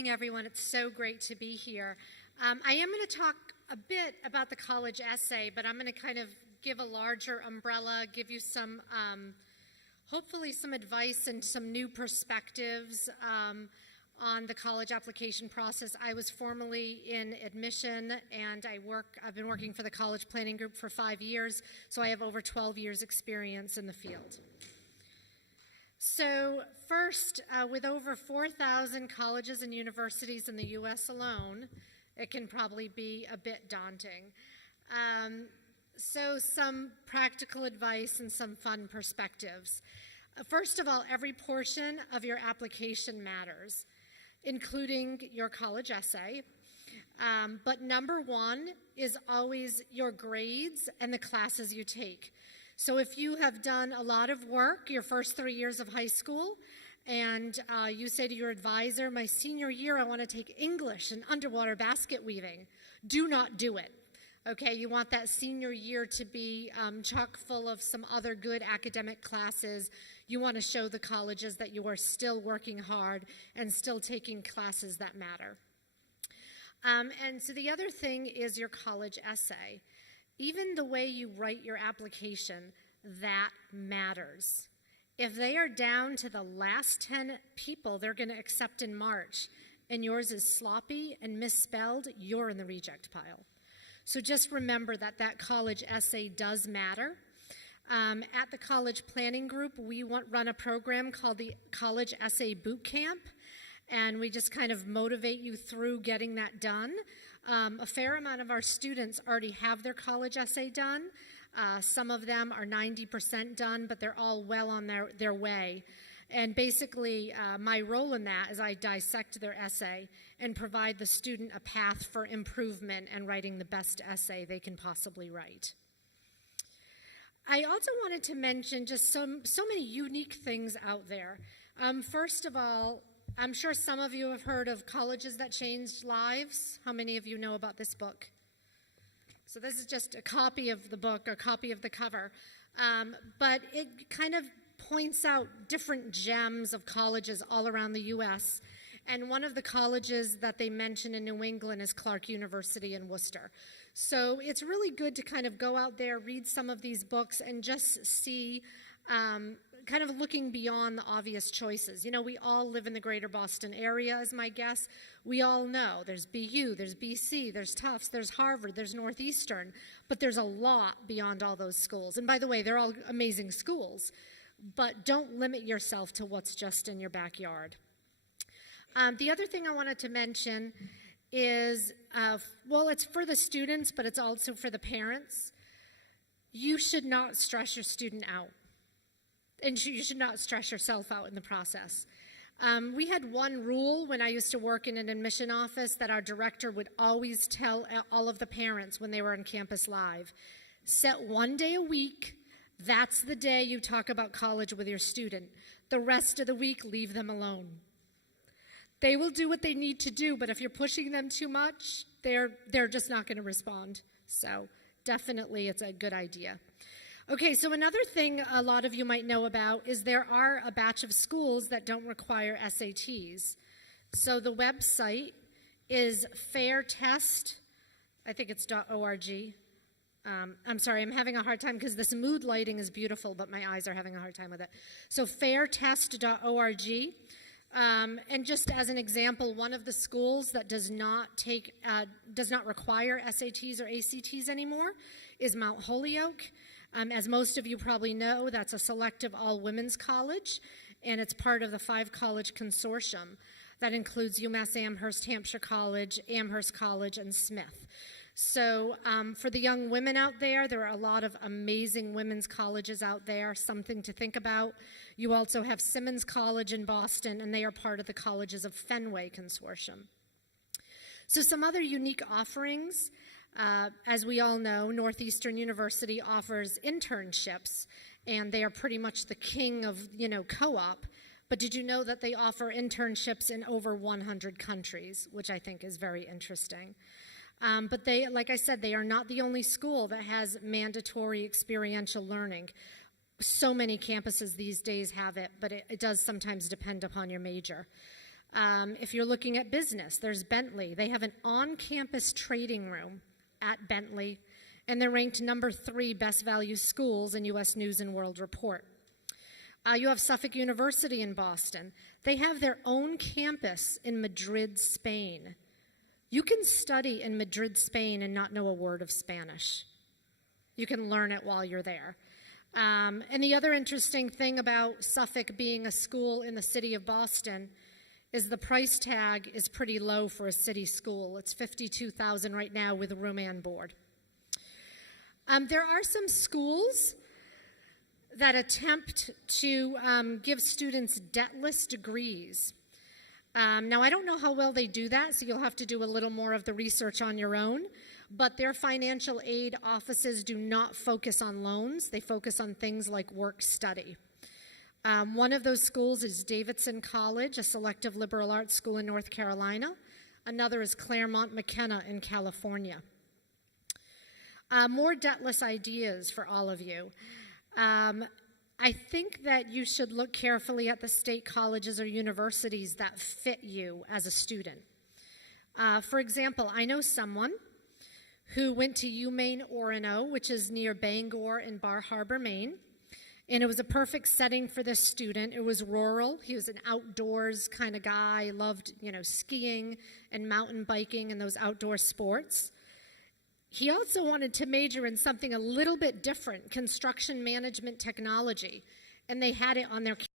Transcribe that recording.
evening, everyone. It's so great to be here. I am going to talk a bit about the college essay, but I'm going to kind of give a larger umbrella, give you some, hopefully some advice and some new perspectives on the college application process. I was formerly in admission, and I've been working for the college planning group for 5 years, so I have over 12 years experience in the field. So first, with over 4,000 colleges and universities in the U.S. alone, it can probably be a bit daunting. So some practical advice and some fun perspectives. First of all, every portion of your application matters, including your college essay. But number one is always your grades and the classes you take. So if you have done a lot of work your first 3 years of high school, and you say to your advisor, my senior year I want to take English and underwater basket weaving, do not do it. Okay, you want that senior year to be chock full of some other good academic classes. You want to show the colleges that you are still working hard and still taking classes that matter. And so the other thing is your college essay. Even the way you write your application, that matters. If they are down to the last 10 people they're going to accept in March, and yours is sloppy and misspelled, you're in the reject pile. So just remember that that college essay does matter. At the College Planning Group, we run a program called the College Essay Boot Camp, and we just kind of motivate you through getting that done. A fair amount of our students already have their college essay done. Some of them are 90% done, but they're all well on their way. And basically, my role in that is I dissect their essay and provide the student a path for improvement and writing the best essay they can possibly write. I also wanted to mention just so many unique things out there. First of all, I'm sure some of you have heard of Colleges That Changed Lives. How many of you know about this book? So this is just a copy of the book, a copy of the cover. But it kind of points out different gems of colleges all around the U.S. And one of the colleges that they mention in New England is Clark University in Worcester. So it's really good to kind of go out there, read some of these books, and just see kind of looking beyond the obvious choices. You know, we all live in the greater Boston area, as my guess. We all know there's BU, there's BC, there's Tufts, there's Harvard, there's Northeastern, but there's a lot beyond all those schools. And by the way, they're all amazing schools, but don't limit yourself to what's just in your backyard. The other thing I wanted to mention is, well, it's for the students, but it's also for the parents. You should not stress your student out. And you should not stress yourself out in the process. We had one rule when I used to work in an admission office that our director would always tell all of the parents when they were on campus live. Set one day a week. That's the day you talk about college with your student. The rest of the week, leave them alone. They will do what they need to do, but if you're pushing them too much, they're just not going to respond. So definitely it's a good idea. Okay, so another thing a lot of you might know about is there are a batch of schools that don't require SATs. So the website is fairtest, I think it's .org. I'm sorry, I'm having a hard time because this mood lighting is beautiful, but my eyes are having a hard time with it. So fairtest.org. And just as an example, one of the schools that does not require SATs or ACTs anymore is Mount Holyoke. As most of you probably know, that's a selective all-women's college, and it's part of the 5-college consortium. That includes UMass Amherst, Hampshire College, Amherst College, and Smith. So for the young women out there, there are a lot of amazing women's colleges out there, something to think about. You also have Simmons College in Boston, and they are part of the Colleges of Fenway Consortium. So some other unique offerings. As we all know, Northeastern University offers internships, and they are pretty much the king of, co-op. But did you know that they offer internships in over 100 countries, which I think is very interesting. But they, like I said, they are not the only school that has mandatory experiential learning. So many campuses these days have it, but it does sometimes depend upon your major. If you're looking at business, there's Bentley. They have an on-campus trading room at Bentley, and they're ranked number 3 best value schools in U.S. News and World Report. You have Suffolk University in Boston. They have their own campus in Madrid, Spain. You can study in Madrid, Spain, and not know a word of Spanish. You can learn it while you're there. And the other interesting thing about Suffolk being a school in the city of Boston is the price tag is pretty low for a city school. It's $52,000 right now with room and board. There are some schools that attempt to give students debtless degrees. Now, I don't know how well they do that, so you'll have to do a little more of the research on your own, but their financial aid offices do not focus on loans. They focus on things like work study. One of those schools is Davidson College, a selective liberal arts school in North Carolina. Another is Claremont McKenna in California. More debtless ideas for all of you. I think that you should look carefully at the state colleges or universities that fit you as a student. For example, I know someone who went to UMaine Orono, which is near Bangor in Bar Harbor, Maine, and it was a perfect setting for this student. It was rural. He was an outdoors kind of guy, loved, skiing and mountain biking and those outdoor sports. He also wanted to major in something a little bit different, construction management technology, and they had it on their